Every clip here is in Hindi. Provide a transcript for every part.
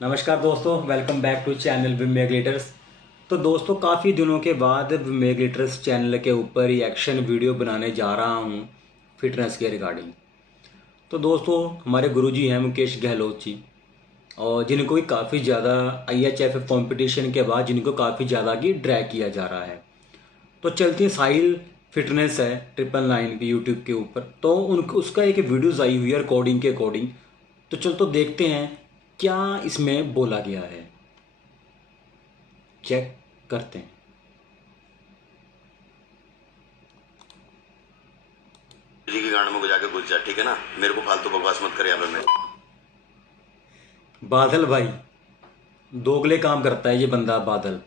नमस्कार दोस्तों, वेलकम बैक टू चैनल विमेगलेटर्स। तो दोस्तों, काफ़ी दिनों के बाद विमेगलेटर्स चैनल के ऊपर रिएक्शन वीडियो बनाने जा रहा हूँ फिटनेस के रिगार्डिंग। तो दोस्तों, हमारे गुरुजी हैं मुकेश गहलोत जी, और जिनको भी काफ़ी ज़्यादा IHF कंपटीशन के बाद जिनको काफ़ी ज़्यादा की ड्रैग किया जा रहा है। तो चलती साहिल फिटनेस है 999 के यूट्यूब के ऊपर, तो उनका उसका एक वीडियोज़ आई हुई है रिकॉर्डिंग के अकॉर्डिंग। तो चल तो देखते हैं क्या इसमें बोला गया है, चेक करते हैं। जी के गांड में जाके घुस जा, ठीक है ना। मेरे को फालतू बकवास मत कर यहाँ पे। मैं बादल भाई दोगले काम करता है ये बंदा बादल।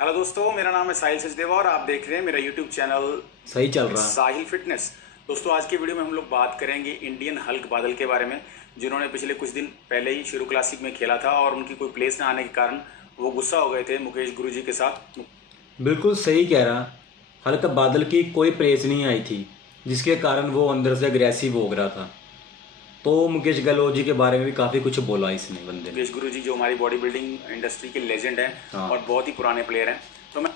हेलो दोस्तों, मेरा नाम है साहिल सचदेवा और आप देख रहे हैं मेरा यूट्यूब चैनल सही चल रहा है। साहिल फिटनेस। दोस्तों, आज की वीडियो में हम लोग बात करेंगे इंडियन हल्क बादल के बारे में, जिन्होंने पिछले कुछ दिन पहले ही शुरू क्लासिक में खेला था और उनकी कोई प्लेस ना आने के कारण वो गुस्सा हो गए थे मुकेश गुरुजी के साथ। बिल्कुल सही कह रहा। हल्का बादल की कोई प्रेस नहीं आई थी जिसके कारण वो अंदर से अग्रेसिव हो गया था। तो मुकेश गहलोत जी के बारे में भी काफ़ी कुछ बोला इसने बंदे ने। मुकेश गुरुजी जो हमारी बॉडी बिल्डिंग इंडस्ट्री के लेजेंड हैं हाँ। और बहुत ही पुराने प्लेयर हैं, तो मैं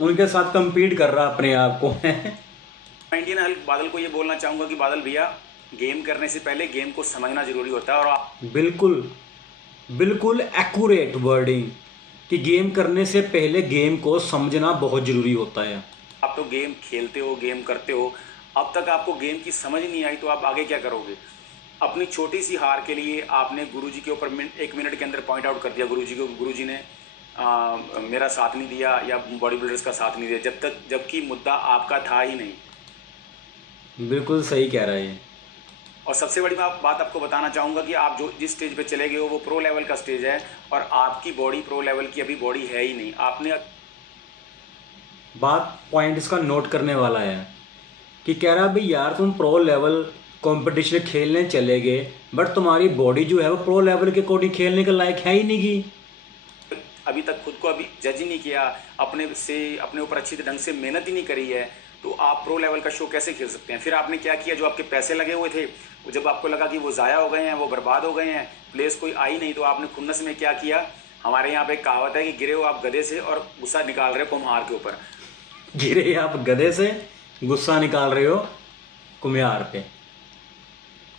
उनके साथ compete कर रहा अपने आप को। इंडियन हल्क बादल को ये बोलना चाहूँगा कि बादल भैया, गेम करने से पहले गेम को समझना जरूरी होता है। और आप बिल्कुल बिल्कुल एक्यूरेट वर्डिंग कि गेम करने से पहले गेम को समझना बहुत ज़रूरी होता है। आप तो गेम खेलते हो, गेम करते हो, अब तक आपको गेम की समझ नहीं आई तो आप आगे क्या करोगे। अपनी छोटी सी हार के लिए आपने गुरुजी के ऊपर 1 मिनट के अंदर पॉइंट आउट कर दिया गुरुजी को। गुरुजी ने मेरा साथ नहीं दिया या बॉडी बिल्डर्स का साथ नहीं दिया, जबकि मुद्दा आपका था ही नहीं। बिल्कुल सही कह रहा है ये। और सबसे बड़ी बात आपको बताना चाहूँगा कि आप जो जिस स्टेज पे चले गए हो वो प्रो लेवल का स्टेज है और आपकी बॉडी प्रो लेवल की अभी बॉडी है ही नहीं। आपने बात पॉइंट इसका नोट करने वाला है कि कह रहा भाई यार तुम प्रो लेवल कंपटीशन खेलने चले गए, बट तुम्हारी बॉडी जो है वो प्रो लेवल के अकॉर्डिंग खेलने के लायक है ही नहीं की। अभी तक खुद को अभी जज ही नहीं किया, अपने ऊपर अच्छी ढंग से मेहनत ही नहीं करी है, तो आप प्रो लेवल का शो कैसे खेल सकते हैं। फिर आपने क्या किया, जो आपके पैसे लगे हुए थे वो जब आपको लगा कि वो ज़ाया हो गए हैं, वो बर्बाद हो गए हैं, प्लेस कोई आई नहीं, तो आपने खुन्नस में क्या किया। हमारे यहाँ पे एक कहावत है कि गिरे हो आप गधे से और गुस्सा निकाल रहे हो कुम्हार के ऊपर। गिरे आप गधे से, गुस्सा निकाल रहे हो कुम्हार पे।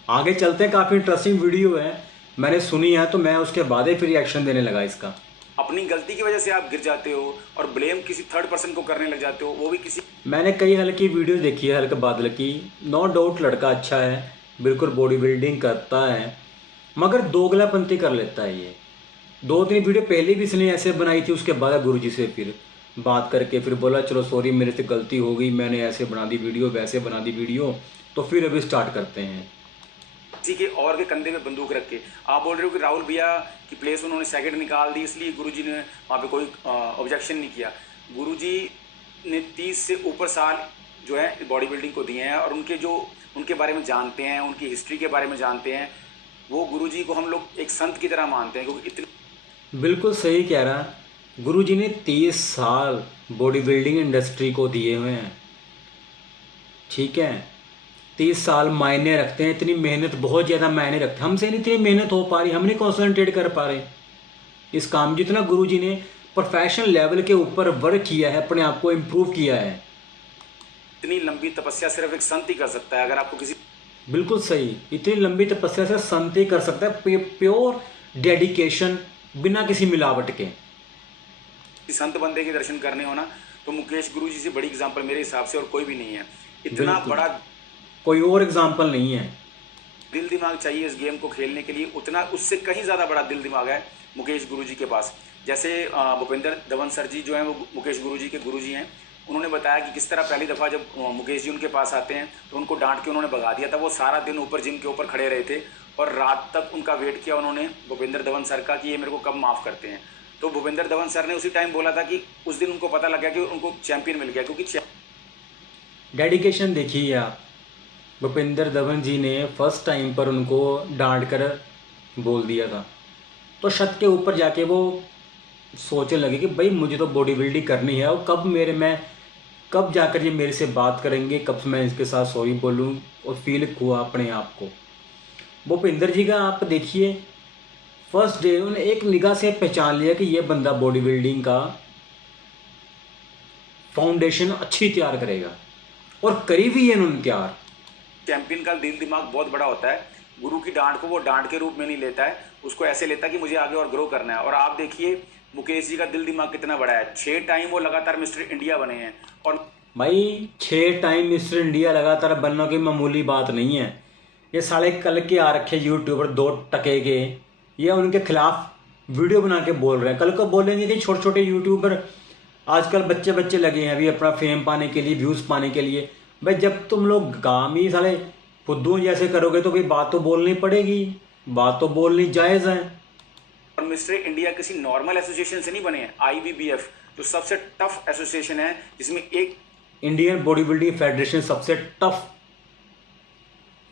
आगे चलते हैं, काफ़ी इंटरेस्टिंग वीडियो है, मैंने सुनी है तो मैं उसके बाद ही फिर रिएक्शन देने लगा इसका। अपनी गलती की वजह से आप गिर जाते हो और ब्लेम किसी थर्ड पर्सन को करने लग जाते हो, वो भी किसी। मैंने कई हल्की वीडियो देखी है हल्के बादल की। नो डाउट लड़का अच्छा है, बिल्कुल बॉडी बिल्डिंग करता है, मगर दोगलापंती कर लेता है ये। 2-3 वीडियो पहले भी इसने ऐसे बनाई थी, उसके बाद गुरुजी से फिर बात करके फिर बोला चलो सॉरी मेरे से गलती हो गई, मैंने ऐसे बना दी वीडियो, वैसे बना दी वीडियो। तो फिर अभी स्टार्ट करते हैं। किसी के और के कंधे में बंदूक रख के आप बोल रहे हो कि राहुल भैया की प्लेस उन्होंने सेकंड निकाल दी, इसलिए गुरुजी ने वहाँ पे कोई ऑब्जेक्शन नहीं किया। गुरुजी ने 30 से ऊपर साल जो है बॉडी बिल्डिंग को दिए हैं और उनके बारे में जानते हैं, उनकी हिस्ट्री के बारे में जानते हैं। वो गुरुजी को हम लोग एक संत की तरह मानते हैं, क्योंकि इतने। बिल्कुल सही कह रहा। गुरुजी ने 30 साल बॉडी बिल्डिंग इंडस्ट्री को दिए हुए हैं, ठीक है। 30 साल मायने रखते हैं, इतनी मेहनत बहुत ज़्यादा मायने रखते हैं। हमसे नहीं इतनी मेहनत हो पा रही, हम नहीं कॉन्सेंट्रेट कर पा रहे इस काम जितना गुरुजी ने प्रोफेशनल लेवल के ऊपर वर्क किया है, अपने आप को इम्प्रूव किया है। इतनी लंबी तपस्या सिर्फ एक संत ही कर सकता है। अगर आपको किसी। बिल्कुल सही, इतनी लंबी तपस्या से संत ही कर सकता है, प्योर डेडिकेशन, बिना किसी मिलावट के। संत बंदे के दर्शन करने हो ना, तो मुकेश गुरुजी से बड़ी एग्जांपल मेरे हिसाब से और कोई भी नहीं है। इतना बड़ा कोई और एग्जाम्पल नहीं है। दिल दिमाग चाहिए इस गेम को खेलने के लिए, उतना उससे कहीं ज़्यादा बड़ा दिल दिमाग है मुकेश गुरुजी के पास। जैसे भूपेंद्र धवन सर जी जो हैं वो मुकेश गुरुजी के गुरुजी हैं। उन्होंने बताया कि किस तरह पहली दफ़ा जब मुकेश जी उनके पास आते हैं तो उनको डांट के उन्होंने भगा दिया था। वो सारा दिन ऊपर जिम के ऊपर खड़े रहे थे और रात तक उनका वेट किया उन्होंने भूपेंद्र धवन सर का कि ये मेरे को कब माफ़ करते हैं। तो भूपेंद्र धवन सर ने उसी टाइम बोला था कि उस दिन उनको पता लग गया कि उनको चैंपियन मिल गया, क्योंकि डेडिकेशन देखिए आप, भूपेंद्र धवन जी ने फर्स्ट टाइम पर उनको डांट कर बोल दिया था, तो छत के ऊपर जाके वो सोचने लगे कि भाई मुझे तो बॉडी बिल्डिंग करनी है, और कब जाकर ये मेरे से बात करेंगे, कब मैं इसके साथ सॉरी बोलूँ, और फील हुआ अपने आप को। भूपेंद्र जी का आप देखिए फर्स्ट डे उन्हें एक निगाह से पहचान लिया कि ये बंदा बॉडी बिल्डिंग का फाउंडेशन अच्छी तैयार करेगा, और करी भी है उन्होंने तैयार। चैंपियन का दिल दिमाग बहुत बड़ा होता है। गुरु की डांट को वो डांट के रूप में नहीं लेता है, उसको ऐसे लेता है कि मुझे आगे और ग्रो करना है। और आप देखिए मुकेश जी का दिल दिमाग कितना बड़ा है। 6 टाइम वो लगातार मिस्टर इंडिया बने हैं। और भाई 6 टाइम मिस्टर इंडिया लगातार बनना कोई मामूली बात नहीं है। ये साले कल के आ रखे यूट्यूबर 2 टके के, ये उनके खिलाफ वीडियो बना के बोल रहे हैं। कल को बोलेंगे कि छोटे छोटे यूट्यूबर आजकल बच्चे बच्चे लगे हैं अभी अपना फेम पाने के लिए, व्यूज़ पाने के लिए। भाई जब तुम लोग काम ही साले फुद्दू जैसे करोगे तो कोई बात तो बोलनी पड़ेगी, बात तो बोलनी जायज़ है। और मिस्टर इंडिया किसी नॉर्मल एसोसिएशन से नहीं बने हैं। IBBF जो सबसे टफ एसोसिएशन है, जिसमें एक इंडियन बॉडी बिल्डिंग फेडरेशन सबसे टफ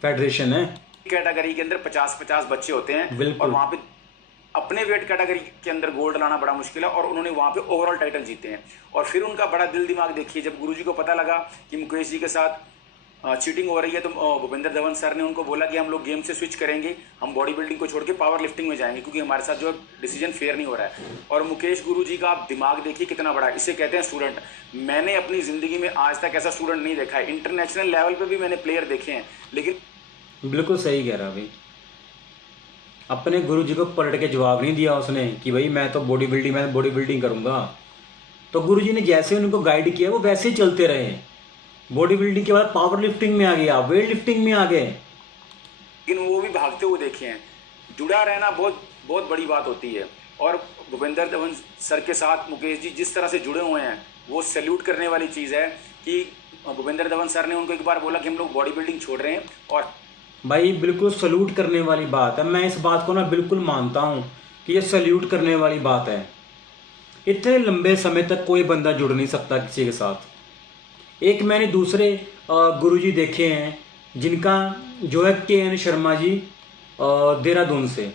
फेडरेशन है। कैटेगरी के अंदर 50-50 बच्चे होते हैं। बिल्कुल। और वहाँ पे अपने वेट कैटेगरी के अंदर गोल्ड लाना बड़ा मुश्किल है, और उन्होंने वहाँ पे ओवरऑल टाइटल जीते हैं। और फिर उनका बड़ा दिल दिमाग देखिए, जब गुरुजी को पता लगा कि मुकेश जी के साथ चीटिंग हो रही है, तो भूपेंद्र धवन सर ने उनको बोला कि हम लोग गेम से स्विच करेंगे, हम बॉडी बिल्डिंग को छोड़ के पावर लिफ्टिंग में जाएंगे, क्योंकि हमारे साथ जो डिसीजन फेयर नहीं हो रहा है। और मुकेश गुरुजी का आप दिमाग देखिए कितना बड़ा है। इसे कहते हैं स्टूडेंट। मैंने अपनी ज़िंदगी में आज तक ऐसा स्टूडेंट नहीं देखा है। इंटरनेशनल लेवल पर भी मैंने प्लेयर देखे हैं, लेकिन बिल्कुल सही कह रहा भाई। अपने गुरुजी को पलट के जवाब नहीं दिया उसने कि भाई मैं तो बॉडी बिल्डिंग करूँगा। तो गुरुजी ने जैसे उनको गाइड किया वो वैसे ही चलते रहे। बॉडी बिल्डिंग के बाद पावर लिफ्टिंग में आ गया, वेट लिफ्टिंग में आ गए। लेकिन वो भी भागते हुए देखे हैं। जुड़ा रहना बहुत बहुत बड़ी बात होती है। और भूपेंद्र धवन सर के साथ मुकेश जी जिस तरह से जुड़े हुए हैं, वो सैल्यूट करने वाली चीज़ है कि भूपेंद्र धवन सर ने उनको एक बार बोला कि हम लोग बॉडी बिल्डिंग छोड़ रहे हैं। और भाई बिल्कुल सल्यूट करने वाली बात है। मैं इस बात को ना बिल्कुल मानता हूँ कि ये सल्यूट करने वाली बात है। इतने लंबे समय तक कोई बंदा जुड़ नहीं सकता किसी के साथ। एक मैंने दूसरे गुरुजी देखे हैं जिनका जो है KN शर्मा जी देहरादून से,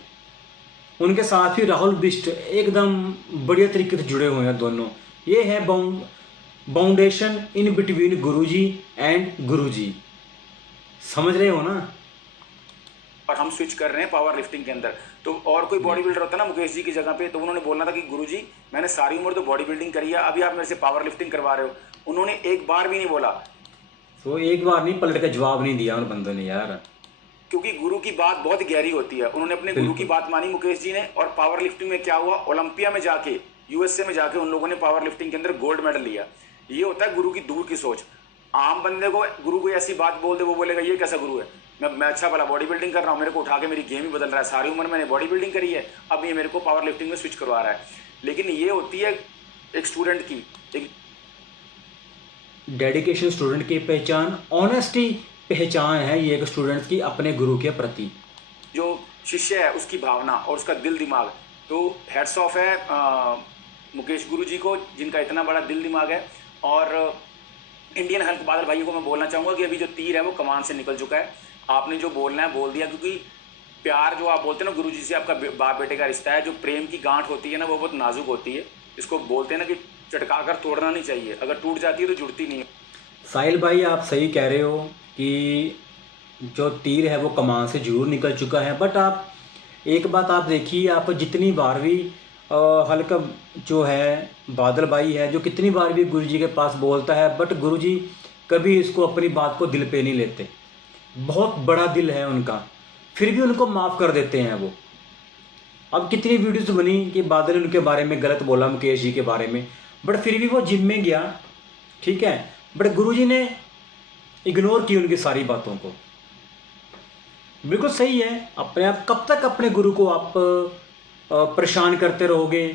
उनके साथ ही राहुल बिष्ट एकदम बढ़िया तरीके से जुड़े हुए हैं दोनों। ये है बाउंडेशन इन बिटवीन गुरुजी एंड गुरुजी, समझ रहे हो ना। और हम स्विच कर रहे हैं पावर लिफ्टिंग के अंदर। तो और कोई बॉडी बिल्डर होता ना मुकेश जी की जगह पे, तो उन्होंने बोलना था कि गुरुजी मैंने सारी उम्र तो बॉडी बिल्डिंग करी है, अभी आप मेरे से पावर लिफ्टिंग करवा रहे हो। उन्होंने एक बार भी नहीं बोला। तो एक बार नहीं, पलट के जवाब नहीं दिया उन बंदों ने यार, क्योंकि गुरु की बात बहुत गहरी होती है। उन्होंने अपने गुरु की बात मानी मुकेश जी ने। और पावर लिफ्टिंग में क्या हुआ, ओलंपिया में जाके USA में जाके उन लोगों ने पावर लिफ्टिंग के अंदर गोल्ड मेडल लिया। ये होता है गुरु की दूर की सोच। आम बंदे को गुरु को ऐसी बात बोल दे, वो बोलेगा ये कैसा गुरु है, मैं अच्छा भला बॉडी बिल्डिंग कर रहा हूँ, मेरे को उठा के मेरी गेम ही बदल रहा है, सारी उम्र मैंने बॉडी बिल्डिंग करी है, अब ये मेरे को पावर लिफ्टिंग में स्विच करवा रहा है। लेकिन ये होती है एक स्टूडेंट की एक डेडिकेशन, स्टूडेंट की पहचान, ऑनेस्टी पहचान है ये एक स्टूडेंट की अपने गुरु के प्रति। जो शिष्य है उसकी भावना और उसका दिल दिमाग। तो हेड्स ऑफ है मुकेश गुरु जी को, जिनका इतना बड़ा दिल दिमाग है। और इंडियन हल्क बादल भाइयों को मैं बोलना चाहूँगा कि अभी जो तीर है वो कमान से निकल चुका है। आपने जो बोलना है बोल दिया, क्योंकि प्यार जो आप बोलते हैं ना गुरु जी से, आपका बाप बेटे का रिश्ता है, जो प्रेम की गांठ होती है ना वो बहुत नाजुक होती है। इसको बोलते हैं ना कि चटका कर तोड़ना नहीं चाहिए, अगर टूट जाती है तो जुड़ती नहीं है। साहिल भाई आप सही कह रहे हो कि जो तीर है वो कमान से जरूर निकल चुका है। बट आप एक बात आप देखिए, आप जितनी बार भी हल्का जो है बादल भाई है, जो कितनी बार भी गुरुजी के पास बोलता है, बट गुरुजी कभी इसको अपनी बात को दिल पे नहीं लेते। बहुत बड़ा दिल है उनका, फिर भी उनको माफ़ कर देते हैं वो। अब कितनी वीडियोस बनी कि बादल ने उनके बारे में गलत बोला, मुकेश जी के बारे में, बट फिर भी वो जिम में गया, ठीक है, बट गुरुजी ने इग्नोर की उनकी सारी बातों को। बिल्कुल सही है। अपने आप कब तक अपने गुरु को आप परेशान करते रहोगे,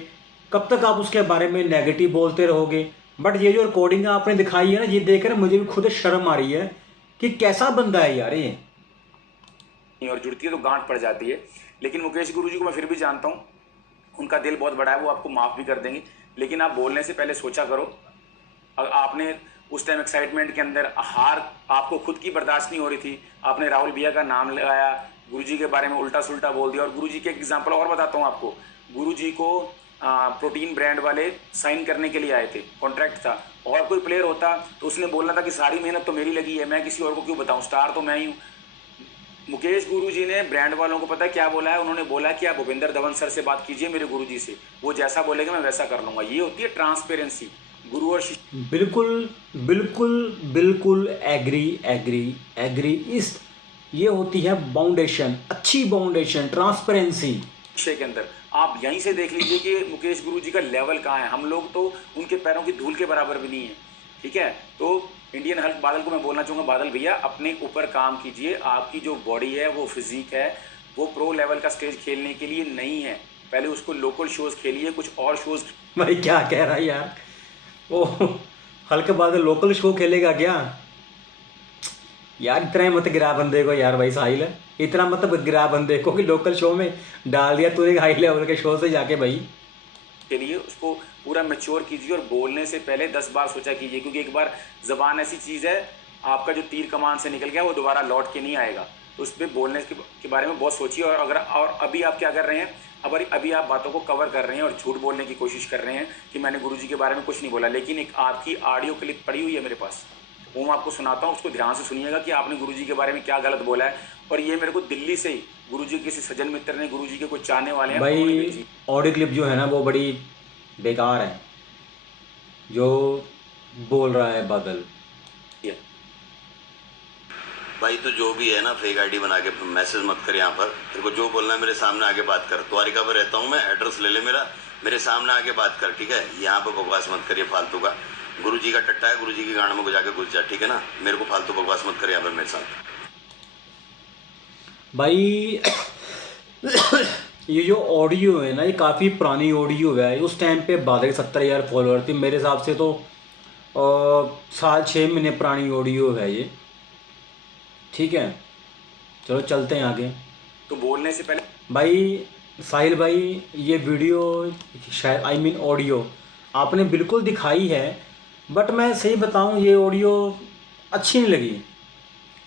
कब तक आप उसके बारे में नेगेटिव बोलते रहोगे। बट ये जो रिकॉर्डिंग आपने दिखाई है ना, ये देखकर मुझे भी खुद शर्म आ रही है कि कैसा बंदा है यार ये। और जुड़ती है तो गांठ पड़ जाती है। लेकिन मुकेश गुरुजी को मैं फिर भी जानता हूँ, उनका दिल बहुत बड़ा है, वो आपको माफ़ भी कर देंगे। लेकिन आप बोलने से पहले सोचा करो। आपने उस टाइम एक्साइटमेंट के अंदर हार आपको खुद की बर्दाश्त नहीं हो रही थी, आपने राहुल भैया का नाम लगाया, गुरुजी के बारे में उल्टा सुल्टा बोल दिया। और गुरुजी के एक एग्जांपल और बताता हूँ आपको। गुरुजी को प्रोटीन ब्रांड वाले साइन करने के लिए आए थे, कॉन्ट्रैक्ट था, और कोई प्लेयर होता तो उसने बोलना था कि सारी मेहनत तो मेरी लगी है, मैं किसी और को क्यों बताऊँ, स्टार तो मैं ही हूँ। मुकेश गुरुजी ने ब्रांड वालों को पता है क्या बोला है, उन्होंने बोला कि आप भूपेंद्र धवन सर से बात कीजिए मेरे गुरुजी से, वो जैसा बोलेंगे मैं वैसा कर लूंगा। ये होती है ट्रांसपेरेंसी, गुरु और शिष्य। बिल्कुल बिल्कुल बिल्कुल एग्री एग्री एग्री। इस ये होती है बाउंडेशन, अच्छी बाउंडेशन, ट्रांसपेरेंसी। के अंदर आप यहीं से देख लीजिए कि मुकेश गुरुजी का लेवल कहाँ है। हम लोग तो उनके पैरों की धूल के बराबर भी नहीं है, ठीक है। तो इंडियन हल्क बादल को मैं बोलना चाहूँगा, बादल भैया अपने ऊपर काम कीजिए। आपकी जो बॉडी है, वो फिजिक है, वो प्रो लेवल का स्टेज खेलने के लिए नहीं है। पहले उसको लोकल शोज खेलिए, कुछ और शोज। भाई क्या कह रहा है यार, वो हल्के बादल लोकल शो खेलेगा क्या यार? इतना ही मत गिरा बंदे को यार भाई साहिल, इतना मत गिरा बंदे को कि लोकल शो में डाल दिया तूने हाई लेवल के शो से जाके भाई। के लिए उसको पूरा मैच्योर कीजिए और बोलने से पहले 10 बार सोचा कीजिए, क्योंकि एक बार जबान ऐसी चीज़ है, आपका जो तीर कमान से निकल गया वो दोबारा लौट के नहीं आएगा। तो उस पर बोलने के बारे में बहुत सोचिए। और अभी आप क्या कर रहे हैं, अभी आप बातों को कवर कर रहे हैं और झूठ बोलने की कोशिश कर रहे हैं कि मैंने गुरुजी के बारे में कुछ नहीं बोला। लेकिन एक आपकी ऑडियो क्लिप पड़ी हुई है मेरे पास, वो मैं आपको सुनाता हूँ, उसको ध्यान से सुनिएगा कि आपने गुरुजी के बारे में क्या गलत बोला है। और ये मेरे को दिल्ली से ही गुरुजी किसी सज्जन मित्र ने, गुरुजी के कुछ चाहने वाले हैं भाई, ऑडियो क्लिप जो है ना वो बड़ी बेकार है जो बोल रहा है बादल। भाई तो जो भी है ना, फेक आईडी बना के मैसेज मत कर यहाँ पर। तेरे को जो बोलना है मेरे सामने आके बात कर। द्वारिका पर रहता हूँ मैं, एड्रेस ले ले मेरा, मेरे सामने आके बात कर, ठीक है। यहाँ पर बकवास मत करिए फालतू का। गुरुजी का टट्टा है, गुरुजी की गाड़ में जाके घुस जा, ठीक है ना। मेरे को फालतू बकवास मत कर यहाँ पर मेरे साथ भाई। ये जो ऑडियो है ना, ये काफ़ी पुरानी ऑडियो है। उस टाइम पे बादल 70,000 फॉलोअर थी मेरे हिसाब से, तो साल 6 महीने पुरानी ऑडियो है ये, ठीक है। चलो चलते हैं आगे। तो बोलने से पहले भाई साहिल भाई, ये वीडियो शायद ऑडियो आपने बिल्कुल दिखाई है, बट मैं सही बताऊं ये ऑडियो अच्छी नहीं लगी।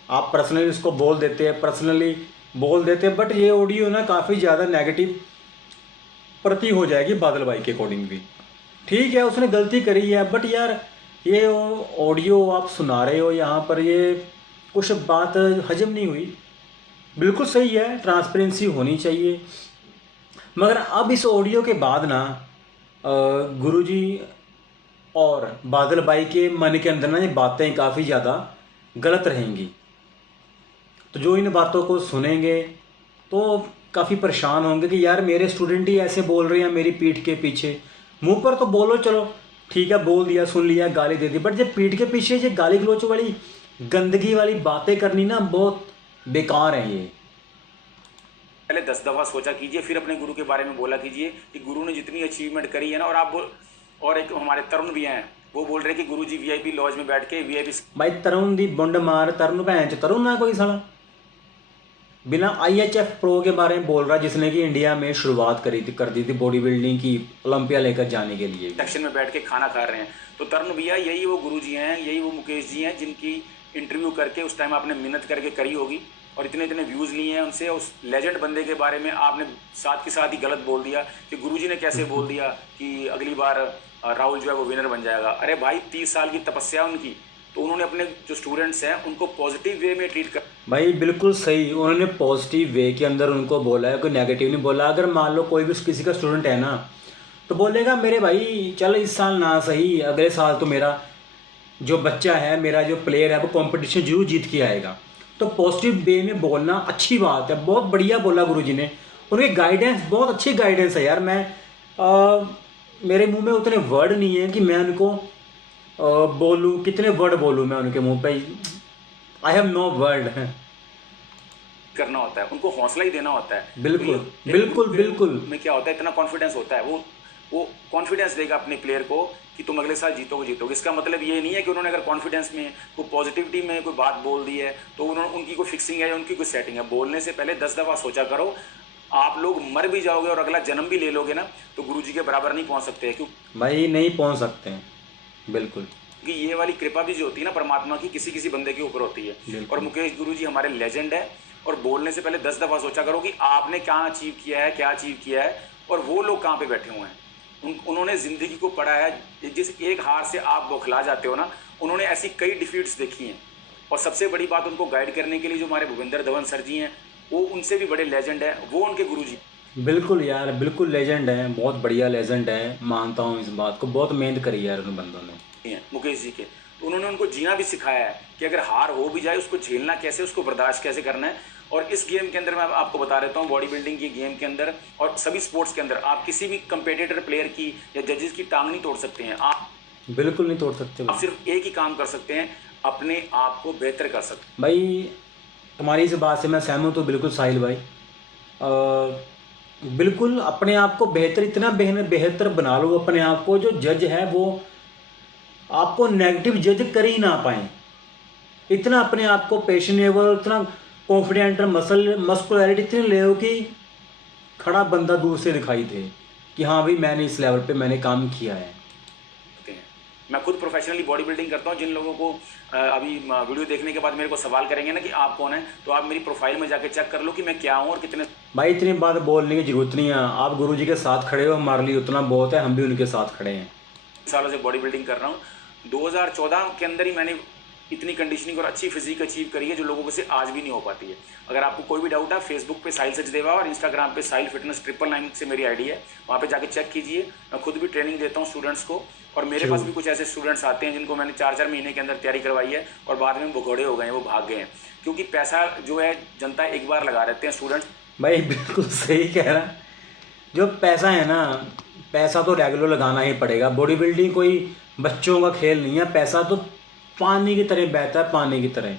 आप पर्सनली इसको बोल देते बट ये ऑडियो ना काफ़ी ज़्यादा नेगेटिव प्रति हो जाएगी बादल भाई के अकॉर्डिंग भी। ठीक है, उसने गलती करी है, बट यार ये ऑडियो आप सुना रहे हो यहाँ पर, ये कुछ बात हजम नहीं हुई। बिल्कुल सही है, ट्रांसपेरेंसी होनी चाहिए, मगर अब इस ऑडियो के बाद ना गुरुजी और बादल भाई के मन के अंदर ना ये बातें काफ़ी ज़्यादा गलत रहेंगी। तो जो इन बातों को सुनेंगे तो काफ़ी परेशान होंगे कि यार मेरे स्टूडेंट ही ऐसे बोल रहे हैं मेरी पीठ के पीछे। मुंह पर तो बोलो, चलो ठीक है, बोल दिया, सुन लिया, गाली दे दी, बट जब पीठ के पीछे ये गाली गलोच वाली गंदगी वाली बातें करनी ना, बहुत बेकार है ये। पहले 10 दफ़ा सोचा कीजिए, फिर अपने गुरु के बारे में बोला कीजिए कि गुरु ने जितनी अचीवमेंट करी है ना। और एक हमारे तरुण भी हैं, वो बोल रहे हैं कि गुरुजी वीआईपी लॉज में बैठ के वीआईपी। भाई तरुण दी बुंड मार, तरुण भैन च तरुण ना कोई साला बिना IHF प्रो के बारे में बोल रहा है, जिसने कि इंडिया में शुरुआत कर दी थी बॉडी बिल्डिंग की, ओलंपिया लेकर जाने के लिए। सेक्शन में बैठ के खाना खा रहे हैं। तो तरुण भैया यही वो गुरुजी हैं, यही वो मुकेश जी हैं जिनकी इंटरव्यू करके उस टाइम आपने मेहनत करके करी होगी और इतने व्यूज़ लिए हैं उनसे। उस लेजेंड बंदे के बारे में आपने साथ के साथ ही गलत बोल दिया कि गुरुजी ने कैसे बोल दिया कि अगली बार राहुल जो है वो विनर बन जाएगा। अरे भाई 30 साल की तपस्या उनकी, तो उन्होंने अपने जो स्टूडेंट्स हैं उनको पॉजिटिव वे में ट्रीट कर। भाई बिल्कुल सही, उन्होंने पॉजिटिव वे के अंदर उनको बोला है, कोई नेगेटिव नहीं बोला। अगर मान लो कोई भी किसी का स्टूडेंट है ना, तो बोलेगा मेरे भाई चल इस साल ना सही, अगले साल तो मेरा जो बच्चा है, मेरा जो प्लेयर है वो कंपटीशन जरूर जीत के आएगा। तो पॉजिटिव वे में बोलना अच्छी बात है, बहुत बढ़िया बोला गुरुजी ने। उनकी गाइडेंस बहुत अच्छी गाइडेंस है यार। मैं मेरे मुंह में उतने वर्ड नहीं है कि मैं उनको बोलूँ, कितने वर्ड बोलूँ मैं उनके मुंह पे, आई हैव नो वर्ड। करना होता है, उनको हौसला ही देना होता है। बिल्कुल तो बिल्कुल बिल्कुल। में क्या होता है, इतना कॉन्फिडेंस होता है, वो कॉन्फिडेंस देगा अपने प्लेयर को कि तुम अगले साल जीतोगे। इसका मतलब ये नहीं है कि उन्होंने अगर कॉन्फिडेंस में कोई पॉजिटिविटी में कोई बात बोल दी है तो उनकी कोई फिक्सिंग है, उनकी कोई सेटिंग है। बोलने से पहले 10 दफ़ा सोचा करो। आप लोग मर भी जाओगे और अगला जन्म भी ले लोगे ना, तो गुरुजी के बराबर नहीं पहुंच सकते। क्यों भाई नहीं पहुंच सकते हैं, बिल्कुल। कि ये वाली कृपा भी जो होती है ना परमात्मा की, किसी किसी बंदे के ऊपर होती है। और मुकेश गुरुजी हमारे लेजेंड है। और बोलने से पहले 10 दफ़ा सोचा करो कि आपने क्या अचीव किया है और वो लोग कहाँ पे बैठे हुए हैं। उन्होंने ज़िंदगी को पढ़ा है। जिस एक हार से आप बौखला जाते हो ना, उन्होंने ऐसी कई डिफीट्स देखी हैं और सबसे बड़ी बात, उनको गाइड करने के लिए जो हमारे भूपेंद्र धवन सर जी हैं, वो उनसे भी बड़े लेजेंड हैं, वो उनके गुरुजी बिल्कुल यार, बिल्कुल लेजेंड है, बहुत बढ़िया लेजेंड है, मानता हूँ इस बात को। बहुत मेहनत करी यार उन बंदों ने। हैं मुकेश जी के। तो उन्होंने उनको जीना भी सिखाया है कि अगर हार हो भी जाए उसको झेलना कैसे, उसको बर्दाश्त कैसे करना है। और इस गेम के अंदर मैं आपको बता देता हूँ, बॉडी बिल्डिंग की गेम के अंदर और सभी स्पोर्ट्स के अंदर आप किसी भी कंपेटिटर प्लेयर की या जजेस की टांग नहीं तोड़ सकते हैं। आप बिल्कुल नहीं तोड़ सकते आप सिर्फ एक ही काम कर सकते हैं, अपने आप को बेहतर कर सकते हैं। भाई। तुम्हारी इस बात से मैं सहमत हूँ बिल्कुल साहिल भाई। बिल्कुल अपने आप को बेहतर, इतना बेहतर बना लो अपने आप को, जो जज है वो आपको नेगेटिव जज कर ही ना पाए। इतना अपने आप को पैशनेबल, इतना कॉन्फिडेंट, मस्कुलैरिटी इतनी ले हो कि खड़ा बंदा दूर से दिखाई दे कि हाँ भाई मैंने इस लेवल पे मैंने काम किया है। मैं खुद प्रोफेशनली बॉडी बिल्डिंग करता हूँ। जिन लोगों को अभी वीडियो देखने के बाद मेरे को सवाल करेंगे ना कि आप कौन हैं, तो आप मेरी प्रोफाइल में जाके चेक कर लो कि मैं क्या हूँ और कितने। भाई इतनी बात बोलने की जरूरत नहीं है, आप गुरुजी के साथ खड़े हो, हमारे लिए उतना बहुत है, हम भी उनके साथ खड़े हैं। सालों से बॉडी बिल्डिंग कर रहा हूँ। 2014 के अंदर ही मैंने इतनी कंडीशनिंग और अच्छी फिजिक अचीव करी है जो लोगों से आज भी नहीं हो पाती है। अगर आपको कोई भी डाउट है, फेसबुक पे साहिल सचदेवा और इंस्टाग्राम पे साहिल फिटनेस 999 से मेरी आईडी है, वहाँ पे जाके चेक कीजिए। मैं खुद भी ट्रेनिंग देता हूँ स्टूडेंट्स को, और मेरे पास भी कुछ ऐसे स्टूडेंट्स आते हैं जिनको मैंने 4-4 महीने के अंदर तैयारी करवाई है और बाद में भगोड़े हो गए हैं, वो भाग गए हैं। क्योंकि पैसा जो है जनता एक बार लगा रहते हैं स्टूडेंट्स। भाई बिल्कुल सही कह रहा। जो पैसा है ना, पैसा तो रेगुलर लगाना ही पड़ेगा। बॉडी बिल्डिंग कोई बच्चों का खेल नहीं है। पैसा तो पानी की तरह बहता है, पानी की तरह।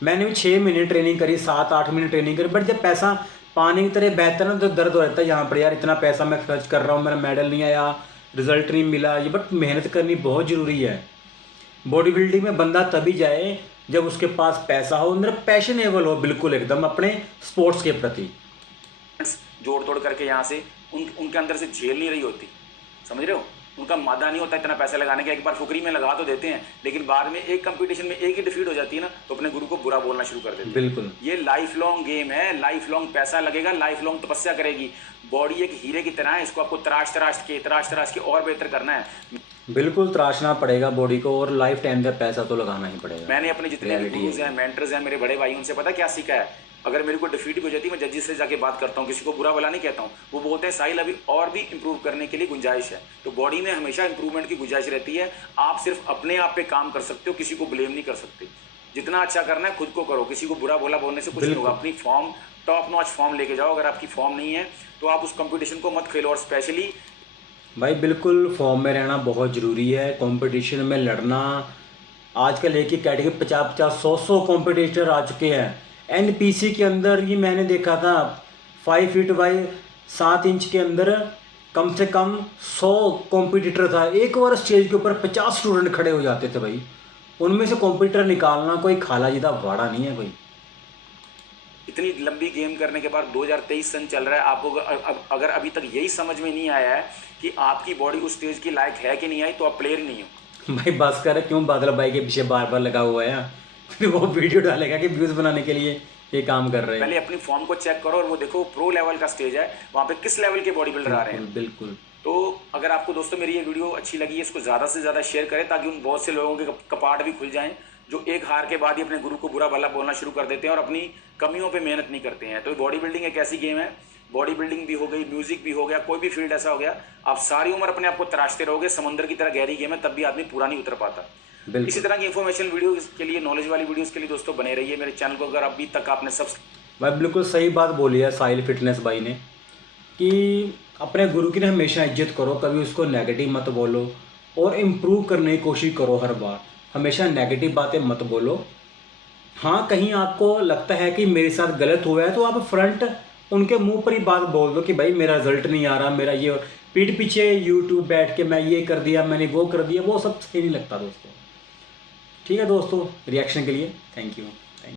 मैंने भी 6 महीने ट्रेनिंग करी, 7-8 महीने ट्रेनिंग करी, बट जब पैसा पानी की तरह बहता है ना तो दर्द हो जाता है यहाँ पर, यार इतना पैसा मैं खर्च कर रहा हूँ, मेरा मेडल नहीं आया, रिजल्ट नहीं मिला। ये बट मेहनत करनी बहुत ज़रूरी है। बॉडी बिल्डिंग में बंदा तभी जाए जब उसके पास पैसा हो, अंदर पैशनेबल हो बिल्कुल एकदम अपने स्पोर्ट्स के प्रति। जोड़ तोड़ करके यहाँ से उनके अंदर से झेल नहीं रही होती, समझ रहे हो। उनका मादा नहीं होता इतना पैसा लगाने का। एक बार फुकरी में लगा तो देते हैं, लेकिन बाद में एक कंपटीशन में एक ही डिफीट हो जाती है ना, तो अपने गुरु को बुरा बोलना शुरू कर देते हैं। बिल्कुल, ये लाइफ लॉन्ग गेम है, लाइफ लॉन्ग पैसा लगेगा, लाइफ लॉन्ग तपस्या करेगी। बॉडी एक हीरे की तरह है, इसको आपको तराश तराश के और बेहतर करना है। बिल्कुल तराशना पड़ेगा बॉडी को, और लाइफ टाइम का पैसा तो लगाना ही पड़ेगा। मैंने अपने जितने भी गुरुज हैं, मेंटर्स हैं, मेरे बड़े भाई, उनसे पता क्या सीखा है। अगर मेरे को डिफीट भी हो जाती है, मैं जजेस से जाके बात करता हूँ, किसी को बुरा भला नहीं कहता हूँ। वो बोलते हैं साहिल अभी और भी इंप्रूव करने के लिए गुंजाइश है। तो बॉडी में हमेशा इंप्रूवमेंट की गुंजाइश रहती है। आप सिर्फ अपने आप पे काम कर सकते हो, किसी को ब्लेम नहीं कर सकते। जितना अच्छा करना है खुद को करो, किसी को बुरा भला बोलने से कुछ नहीं होगा। अपनी फॉर्म, टॉप नॉच फॉर्म लेके जाओ। अगर आपकी फॉर्म नहीं है तो आप उस कंपटीशन को मत खेलो। और स्पेशली भाई बिल्कुल फॉर्म में रहना बहुत ज़रूरी है। कंपटीशन में लड़ना, आजकल एक ही कैटेगरी 50-50, 100 कॉम्पिटिटर आ चुके हैं। NPC के अंदर ये मैंने देखा था 5 फीट बाई 7 इंच के अंदर कम से कम 100 कॉम्पिटिटर था। एक बार स्टेज के ऊपर 50 स्टूडेंट खड़े हो जाते थे भाई। उनमें से कॉम्पिटिटर निकालना कोई खाला जीता वाड़ा नहीं है कोई। इतनी लंबी गेम करने के बाद 2023 सन चल रहा है, आपको अगर अभी तक यही समझ में नहीं आया है कि आपकी बॉडी उस स्टेज की लायक है कि नहीं आई, तो आप प्लेयर नहीं हो। भाई बस कर, क्यों बादल भाई के पीछे बार बार लगा हुआ है। फिर वो वीडियो डालेगा कि व्यूज बनाने के लिए ये काम कर रहे हैं। पहले अपनी फॉर्म को चेक करो और वो देखो प्रो लेवल का स्टेज है, वहाँ पे किस लेवल के बॉडी बिल्डर आ रहे हैं। बिल्कुल। तो अगर आपको दोस्तों मेरी ये वीडियो अच्छी लगी है, इसको ज़्यादा से ज़्यादा शेयर करें ताकि उन बहुत से लोगों के कपाट भी खुल जाएं जो एक हार के बाद ही अपने गुरु को बुरा भला बोलना शुरू कर देते हैं और अपनी कमियों पे मेहनत नहीं करते हैं। तो बॉडी बिल्डिंग एक ऐसी गेम है, बॉडी बिल्डिंग भी हो गई, म्यूजिक भी हो गया, कोई भी फील्ड ऐसा हो गया, आप सारी उम्र अपने आप को तराशते रहोगे। समंदर की तरह गहरी गेम है, तब भी आदमी पूरा नहीं उतर पाता। इसी तरह की इन्फॉर्मेशन वीडियो के लिए, नॉलेज वाली वीडियोस के लिए दोस्तों बने रहिए मेरे चैनल को। अगर अभी तक आपने भाई बिल्कुल सही बात बोली है साहिल फिटनेस भाई ने कि अपने गुरु की ना हमेशा इज्जत करो, कभी उसको नेगेटिव मत बोलो और इम्प्रूव करने की कोशिश करो। हर बार हमेशा नेगेटिव बातें मत बोलो। हाँ, कहीं आपको लगता है कि मेरे साथ गलत हुआ है तो आप फ्रंट उनके मुंह पर ही बात बोल दो कि भाई मेरा रिजल्ट नहीं आ रहा, मेरा ये, पीठ पीछे यूट्यूब बैठ के मैं ये कर दिया, मैंने वो कर दिया, वो सब सही नहीं लगता दोस्तों। ठीक है दोस्तों, रिएक्शन के लिए थैंक यू।